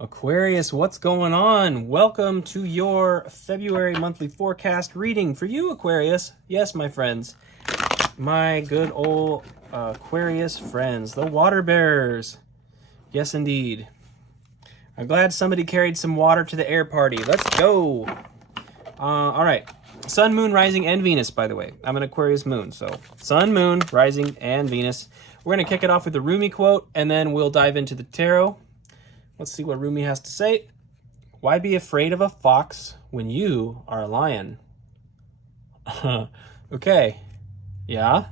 Aquarius, what's going on? Welcome to your February monthly forecast reading for you, Aquarius. Yes, my friends. My good old Aquarius friends, the water bearers. Yes, indeed. I'm glad somebody carried some water to the air party. Let's go. All right. Sun, Moon, Rising, and Venus, by the way. I'm an Aquarius moon, so Sun, Moon, Rising, and Venus. We're going to kick it off with the Rumi quote, and then we'll dive into the tarot. Let's see what Rumi has to say. Why be afraid of a fox when you are a lion? Okay. Yeah.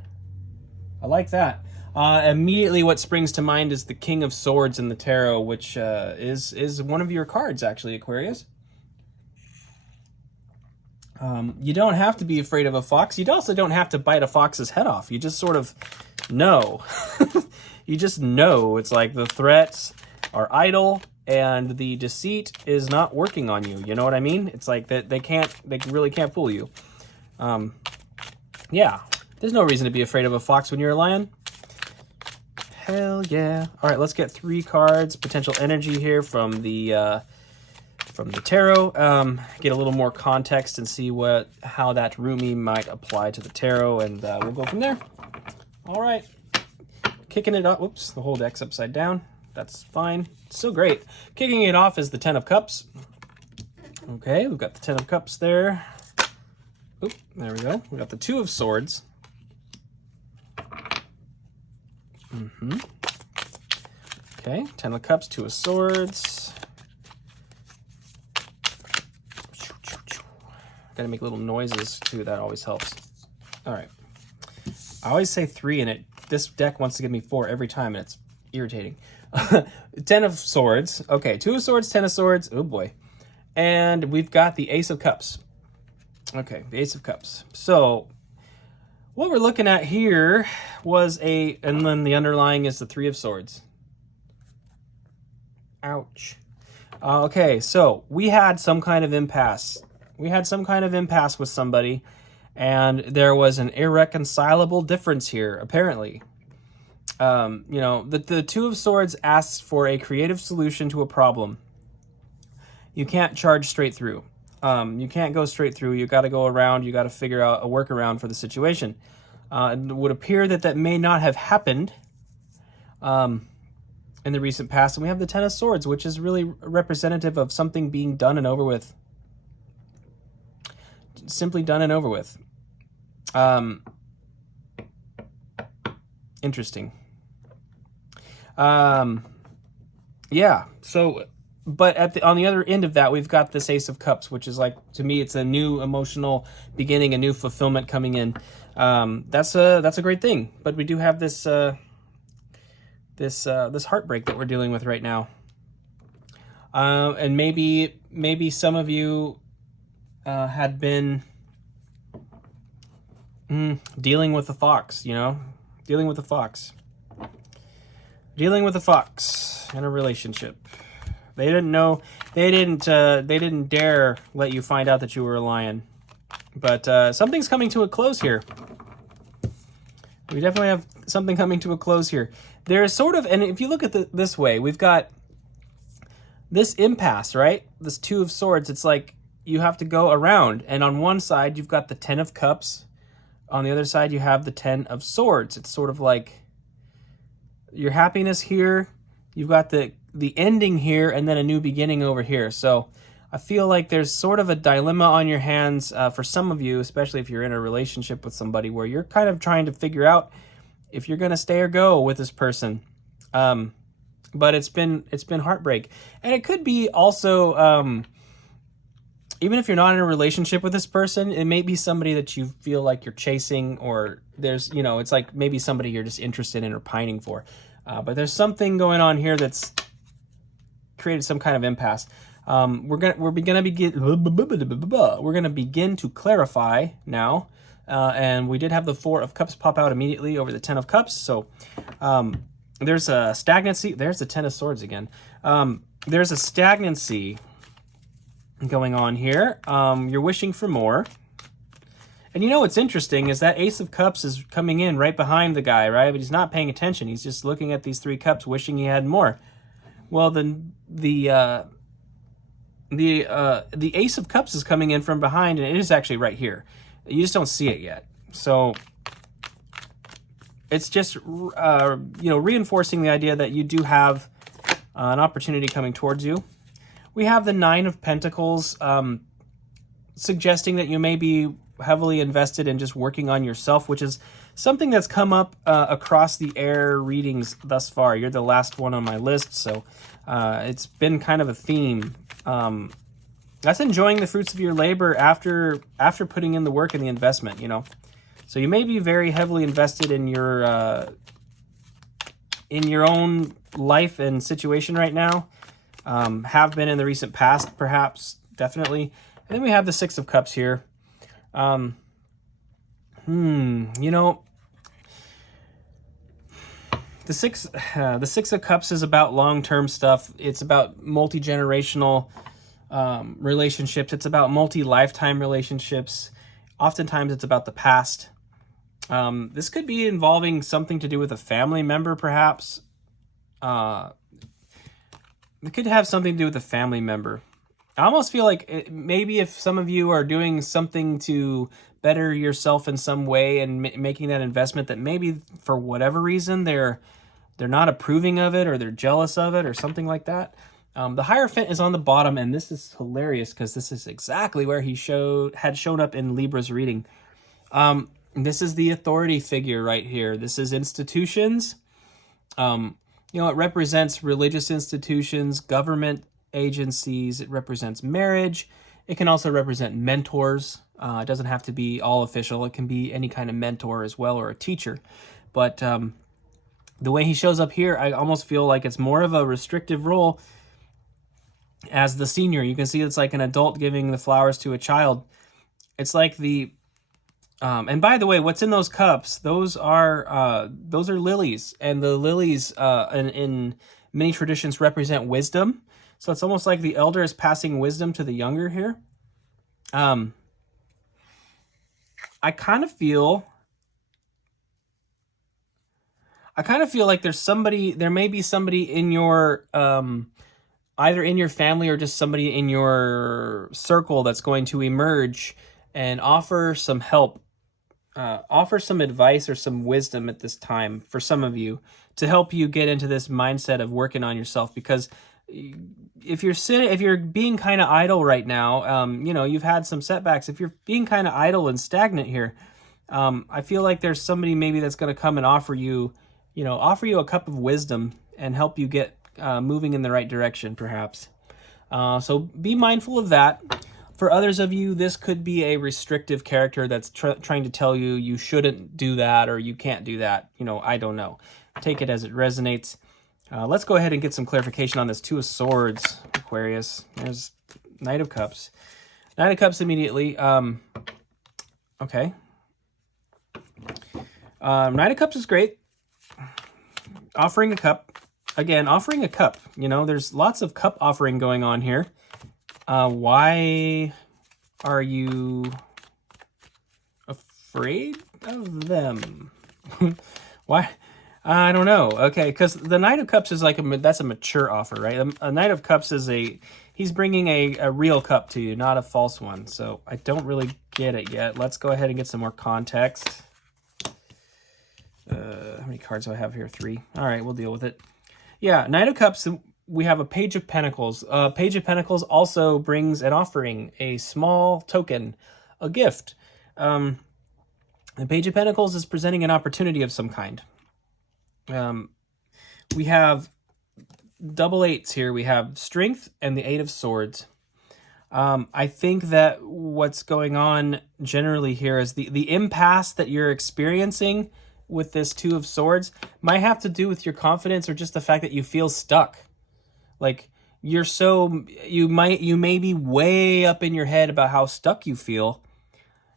I like that. Immediately what springs to mind is the King of Swords in the tarot, which is one of your cards, actually, Aquarius. You don't have to be afraid of a fox. You also don't have to bite a fox's head off. You just sort of know. You just know. It's like the threats are idle and the deceit is not working on you. You know what I mean? It's like that they really can't fool you. Yeah, there's no reason to be afraid of a fox when you're a lion. Hell yeah. All right, let's get 3 cards, potential energy here from the tarot. Get a little more context and see how that Rumi might apply to the tarot, and we'll go from there. All right. Kicking it up. Whoops, the whole deck's upside down. That's fine. Still great. Kicking it off is the Ten of Cups. Okay, we've got the Ten of Cups there. Oop, there we go. We got the Two of Swords. Okay, Ten of Cups, Two of Swords. Gotta make little noises too, that always helps. All right. I always say 3 in it. This deck wants to give me 4 every time, and it's irritating. 10 of Swords. Okay, 2 of Swords, 10 of Swords. Oh boy. And we've got the Ace of Cups. Okay, the Ace of Cups. So what we're looking at here was and then the underlying is the 3 of Swords. Ouch. Okay, so we had some kind of impasse. We had some kind of impasse with somebody, and there was an irreconcilable difference here, apparently. You know, the Two of Swords asks for a creative solution to a problem. You can't charge straight through. You can't go straight through. You got to go around. You got to figure out a workaround for the situation. It would appear that may not have happened in the recent past. And we have the Ten of Swords, which is really representative of something being done and over with. Simply done and over with. Interesting. Yeah, so, but on the other end of that, we've got this Ace of Cups, which is like, to me, it's a new emotional beginning, a new fulfillment coming in. That's a great thing, but we do have this this heartbreak that we're dealing with right now. And maybe some of you had been dealing with a fox, you know, dealing with a fox in a relationship. They didn't know, they didn't dare let you find out that you were a lion. But something's coming to a close here. We definitely have something coming to a close here. There's sort of, and if you look at this way, we've got this impasse, right? This Two of Swords. It's like you have to go around, and on one side you've got the Ten of Cups. On the other side you have the Ten of Swords. It's sort of like your happiness here, you've got the ending here, and then a new beginning over here. So I feel like there's sort of a dilemma on your hands for some of you, especially if you're in a relationship with somebody where you're kind of trying to figure out if you're going to stay or go with this person. But it's been heartbreak. And it could be also, even if you're not in a relationship with this person, it may be somebody that you feel like you're chasing, or there's, you know, it's like maybe somebody you're just interested in or pining for. But there's something going on here that's created some kind of impasse. We're gonna begin to clarify now, and we did have the Four of Cups pop out immediately over the Ten of Cups. So there's a stagnancy. There's the Ten of Swords again. There's a stagnancy going on here. You're wishing for more. And you know what's interesting is that Ace of Cups is coming in right behind the guy, right? But he's not paying attention. He's just looking at these 3 cups, wishing he had more. Well, the Ace of Cups is coming in from behind, and it is actually right here. You just don't see it yet. So it's just reinforcing the idea that you do have an opportunity coming towards you. We have the Nine of Pentacles, suggesting that you may be heavily invested in just working on yourself, which is something that's come up across the air readings thus far. You're the last one on my list, so it's been kind of a theme. That's enjoying the fruits of your labor after putting in the work and the investment, So you may be very heavily invested in your own life and situation right now. Have been in the recent past, perhaps, definitely. And then we have the Six of Cups here. The Six of Cups is about long-term stuff. It's about multi-generational relationships. It's about multi-lifetime relationships. Oftentimes it's about the past. This could be involving something to do with a family member, perhaps. It could have something to do with a family member. I almost feel like maybe if some of you are doing something to better yourself in some way and making that investment, that maybe for whatever reason they're not approving of it, or they're jealous of it, or something like that. The Hierophant is on the bottom, and this is hilarious because this is exactly where he had shown up in Libra's reading. This is the authority figure right here. This is institutions. It represents religious institutions, government agencies. It represents marriage. It can also represent mentors. It doesn't have to be all official. It can be any kind of mentor as well, or a teacher. But the way he shows up here, I almost feel like it's more of a restrictive role as the senior. You can see it's like an adult giving the flowers to a child. It's like the and by the way, what's in those cups? Those are lilies, and the lilies in many traditions represent wisdom. So it's almost like the elder is passing wisdom to the younger here. I kind of feel like there may be somebody in your either in your family or just somebody in your circle that's going to emerge and offer some help. Offer some advice or some wisdom at this time for some of you to help you get into this mindset of working on yourself. Because if you're being kind of idle right now, you've had some setbacks. If you're being kind of idle and stagnant here, I feel like there's somebody maybe that's going to come and offer you a cup of wisdom and help you get moving in the right direction, perhaps. So be mindful of that. For others of you, this could be a restrictive character that's trying to tell you shouldn't do that or you can't do that. I don't know. Take it as it resonates. Let's go ahead and get some clarification on this Two of Swords, Aquarius. There's Knight of Cups. Knight of Cups immediately. Okay. Knight of Cups is great. Offering a cup. Again, offering a cup. There's lots of cup offering going on here. Why are you afraid of them? Why? I don't know. Okay, because the Knight of Cups is that's a mature offer, right? A Knight of Cups is he's bringing a real cup to you, not a false one. So I don't really get it yet. Let's go ahead and get some more context. How many cards do I have here? 3. All right, we'll deal with it. Yeah, Knight of Cups. We have a Page of Pentacles. Page of Pentacles also brings an offering, a small token, a gift. The Page of Pentacles is presenting an opportunity of some kind. We have double 8s here. We have Strength and the 8 of Swords. I think that what's going on generally here is the impasse that you're experiencing with this Two of Swords might have to do with your confidence or just the fact that you feel stuck. Like you may be way up in your head about how stuck you feel,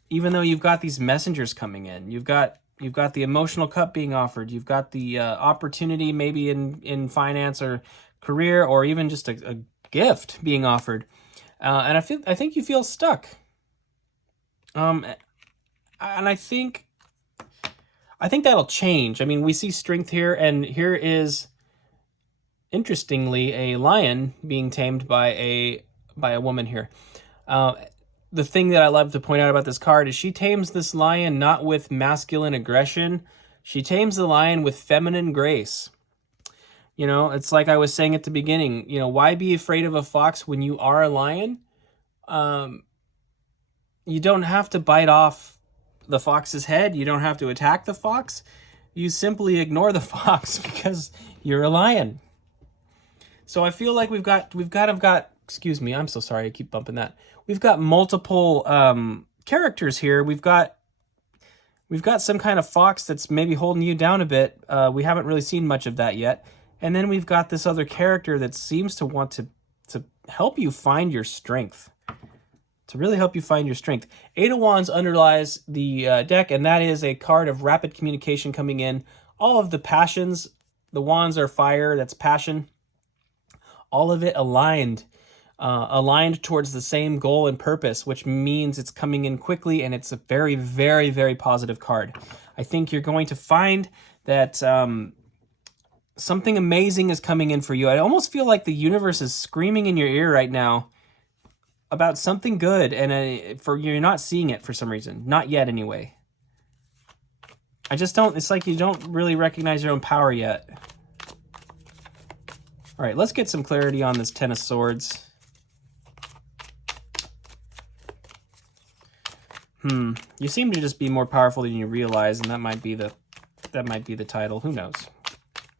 even though you've got these messengers coming in. You've got the emotional cup being offered. You've got the opportunity maybe in finance or career, or even just a gift being offered. And I think you feel stuck. And I think that'll change. I mean, we see Strength here, and here is interestingly, a lion being tamed by a woman here. The thing that I love to point out about this card is she tames this lion not with masculine aggression. She tames the lion with feminine grace. You know, it's like I was saying at the beginning, you know, why be afraid of a fox when you are a lion? You don't have to bite off the fox's head. You don't have to attack the fox. You simply ignore the fox because you're a lion. So I feel like we've got, excuse me, I'm so sorry, I keep bumping that. We've got multiple characters here. We've got some kind of fox that's maybe holding you down a bit. We haven't really seen much of that yet. And then we've got this other character that seems to want to help you find your strength. To really help you find your strength. Eight of Wands underlies the deck, and that is a card of rapid communication coming in. All of the passions, the wands are fire, that's passion. All of it aligned towards the same goal and purpose, which means it's coming in quickly, and it's a very, very, very positive card. I think you're going to find that something amazing is coming in for you. I almost feel like the universe is screaming in your ear right now about something good, and you're not seeing it for some reason. Not yet, anyway. I just don't, it's like you don't really recognize your own power yet. All right, let's get some clarity on this Ten of Swords. You seem to just be more powerful than you realize, and that might be the title. Who knows?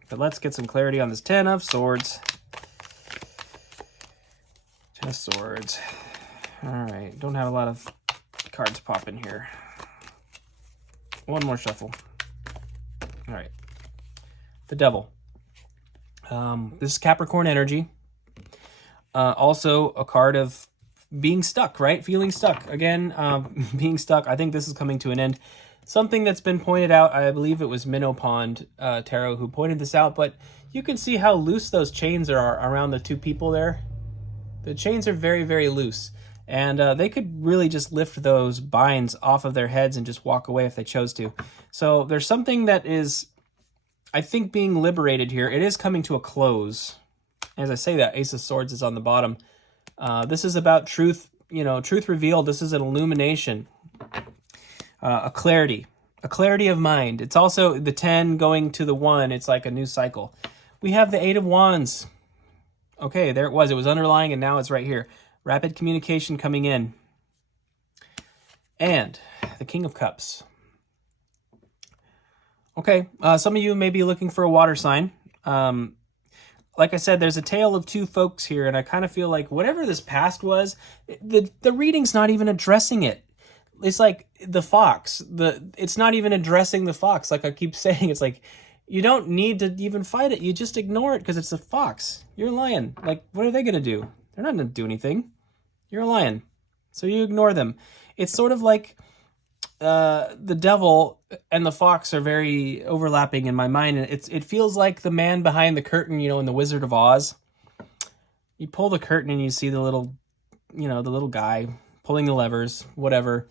But let's get some clarity on this Ten of Swords. Ten of Swords. All right, don't have a lot of cards popping here. One more shuffle. All right. The Devil. This is Capricorn energy. Also a card of being stuck, right? Feeling stuck. Again, being stuck. I think this is coming to an end. Something that's been pointed out, I believe it was Minnow Pond Tarot who pointed this out, but you can see how loose those chains are around the two people there. The chains are very, very loose. And they could really just lift those binds off of their heads and just walk away if they chose to. So there's something that is, I think, being liberated here. It is coming to a close. As I say that, Ace of Swords is on the bottom. This is about truth, you know, truth revealed. This is an illumination, a clarity of mind. It's also the 10 going to the 1. It's like a new cycle. We have the Eight of Wands. Okay, there it was. It was underlying, and now it's right here. Rapid communication coming in. And the King of Cups. Okay, some of you may be looking for a water sign. Like I said, there's a tale of two folks here, and I kind of feel like whatever this past was, the reading's not even addressing it. It's like the fox. It's not even addressing the fox. Like I keep saying, it's like, you don't need to even fight it. You just ignore it because it's a fox. You're a lion. Like, what are they going to do? They're not going to do anything. You're a lion. So you ignore them. It's sort of like the devil and the fox are very overlapping in my mind. And it feels like the man behind the curtain, you know, in The Wizard of Oz. You pull the curtain and you see the little, you know, the little guy pulling the levers, whatever.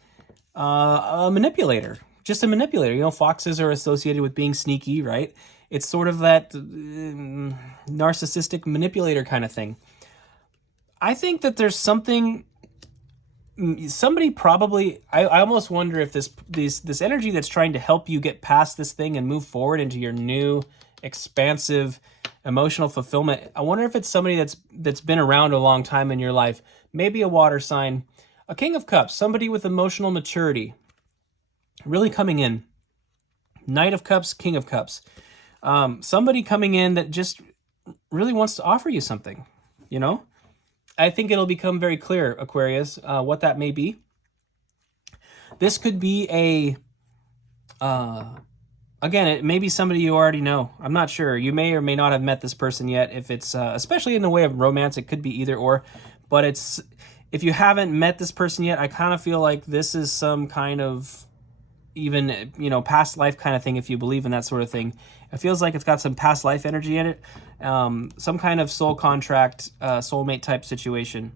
A manipulator. Just a manipulator. You know, foxes are associated with being sneaky, right? It's sort of that narcissistic manipulator kind of thing. I think that there's somebody probably, I almost wonder if this energy that's trying to help you get past this thing and move forward into your new expansive emotional fulfillment. I wonder if it's somebody that's been around a long time in your life, maybe a water sign, a King of Cups, somebody with emotional maturity really coming in. Knight of Cups, King of Cups. Somebody coming in that just really wants to offer you something, you know? I think it'll become very clear, Aquarius, what that may be. This could be again, it may be somebody you already know. I'm not sure. You may or may not have met this person yet. If it's, especially in the way of romance, it could be either or. But if you haven't met this person yet, I kind of feel like this is some kind of even, you know, past life kind of thing, if you believe in that sort of thing. It feels like it's got some past life energy in it. Some kind of soul contract, soulmate type situation,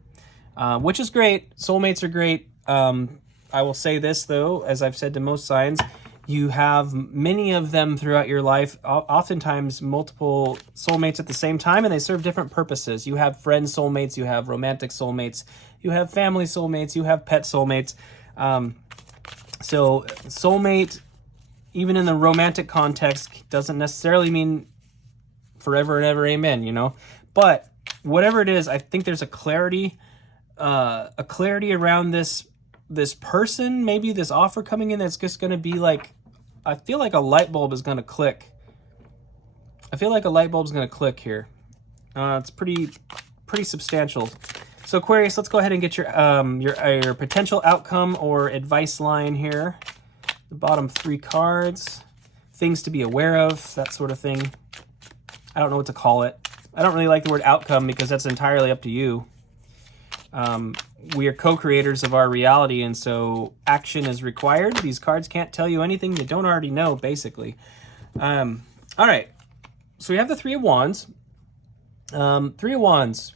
which is great. Soulmates are great. I will say this, though, as I've said to most signs, You have many of them throughout your life, oftentimes multiple soulmates at the same time, and they serve different purposes. You have friend soulmates, you have romantic soulmates, you have family soulmates, you have pet soulmates. So soulmate, even in the romantic context, doesn't necessarily mean forever and ever, amen, you know? But whatever it is, I think there's a clarity around this person, maybe this offer coming in that's just going to be like, I feel like a light bulb is going to click. I feel like a light bulb is going to click here. It's pretty substantial. So Aquarius, let's go ahead and get your potential outcome or advice line here. The bottom 3 cards, things to be aware of, that sort of thing. I don't know what to call it. I don't really like the word outcome because that's entirely up to you. We are co-creators of our reality, and so action is required. These cards can't tell you anything you don't already know, basically. All right, so we have the 3 of Wands. 3 of Wands.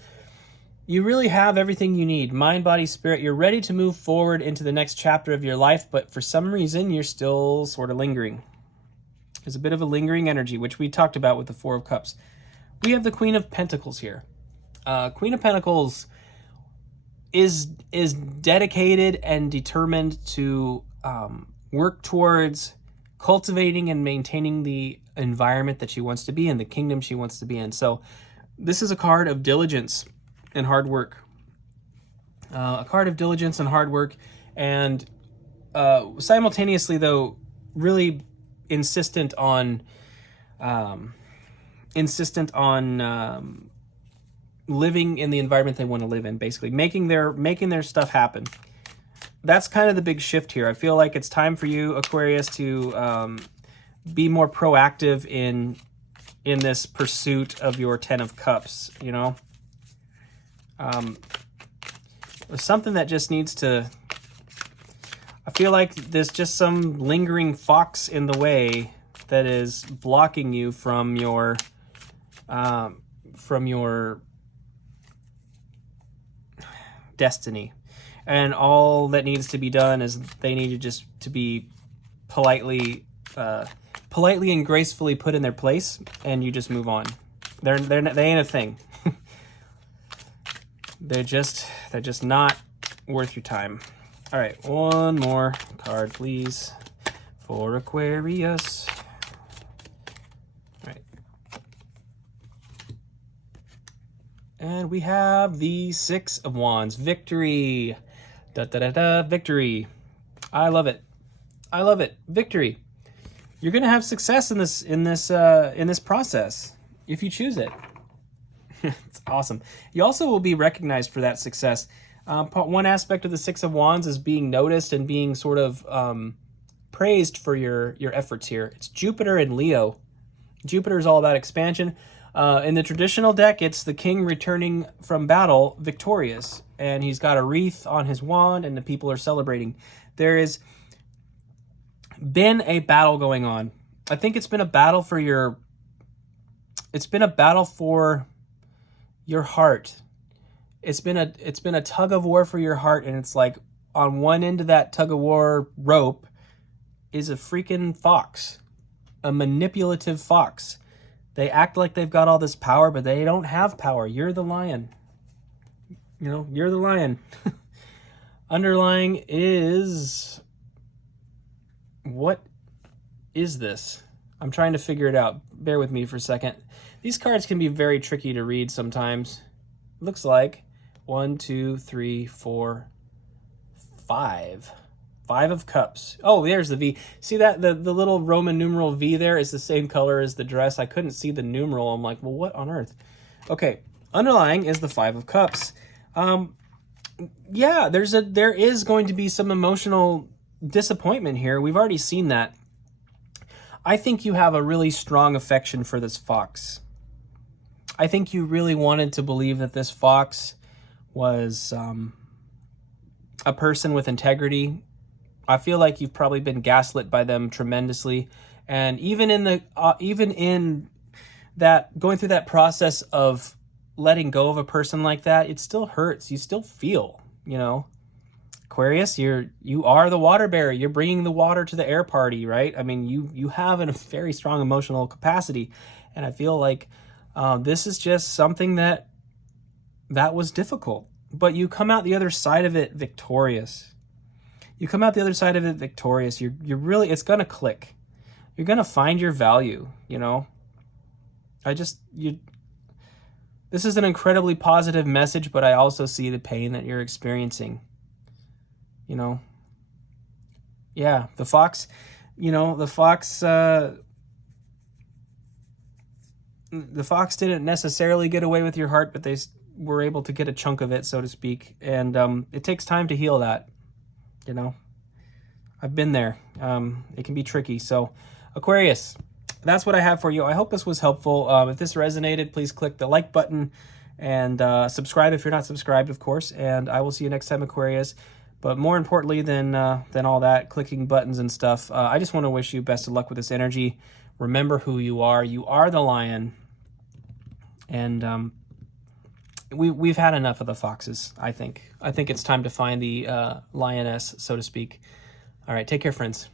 You really have everything you need. Mind, body, spirit. You're ready to move forward into the next chapter of your life, but for some reason, you're still sort of lingering. There's a bit of a lingering energy, which we talked about with the 4 of Cups. We have the Queen of Pentacles here. Queen of Pentacles is dedicated and determined to work towards cultivating and maintaining the environment that she wants to be in, the kingdom she wants to be in. So this is a card of diligence and hard work. A card of diligence and hard work, and simultaneously, though, really insistent on living in the environment they want to live in, basically making their stuff happen. That's kind of the big shift here. I feel like it's time for you, Aquarius, to be more proactive in this pursuit of your 10 of Cups, you know? Something that just needs to... I feel like there's just some lingering fox in the way that is blocking you from your destiny. And all that needs to be done is they need to be politely and gracefully put in their place, and you just move on. They ain't a thing. They're just not worth your time. All right, one more card, please, for Aquarius. All right. And we have the 6 of Wands. Victory. Victory. I love it. I love it. Victory. You're going to have success in this process if you choose it. It's awesome. You also will be recognized for that success. One aspect of the 6 of Wands is being noticed and being sort of praised for your efforts here. It's Jupiter and Leo. Jupiter is all about expansion. In the traditional deck, it's the king returning from battle victorious, and he's got a wreath on his wand, and the people are celebrating. There has been a battle going on. I think it's been a battle for your heart. It's been a tug of war for your heart, and it's like on one end of that tug of war rope is a freaking fox, a manipulative fox. They act like they've got all this power, but they don't have power. You're the lion. You know, you're the lion. Underlying is... What is this? I'm trying to figure it out. Bear with me for a second. These cards can be very tricky to read sometimes. Looks like 1, 2, 3, 4, 5. 5 of Cups. Oh, there's the V. See that? The little Roman numeral V there is the same color as the dress. I couldn't see the numeral. I'm like, well, what on earth? Okay, underlying is the 5 of Cups. Yeah, there is going to be some emotional disappointment here. We've already seen that. I think you have a really strong affection for this fox. I think you really wanted to believe that this fox was a person with integrity. I feel like you've probably been gaslit by them tremendously, and even in that going through that process of letting go of a person like that, it still hurts. You still feel, you know. Aquarius, you are the water bearer. You're bringing the water to the air party, right? I mean, you have a very strong emotional capacity, and I feel like this is just something that was difficult, but you come out the other side of it victorious. You come out the other side of it victorious. You're really, it's gonna click. You're gonna find your value. You know, this is an incredibly positive message, but I also see the pain that you're experiencing. You know, yeah, the fox, the fox didn't necessarily get away with your heart, but they were able to get a chunk of it, so to speak. And it takes time to heal that. I've been there. It can be tricky. So Aquarius, that's what I have for you. I hope this was helpful. If this resonated, please click the like button and subscribe if you're not subscribed, of course. And I will see you next time, Aquarius. But more importantly than all that, clicking buttons and stuff, I just want to wish you best of luck with this energy. Remember who you are. You are the lion. And we've had enough of the foxes, I think. I think it's time to find the lioness, so to speak. All right, take care, friends.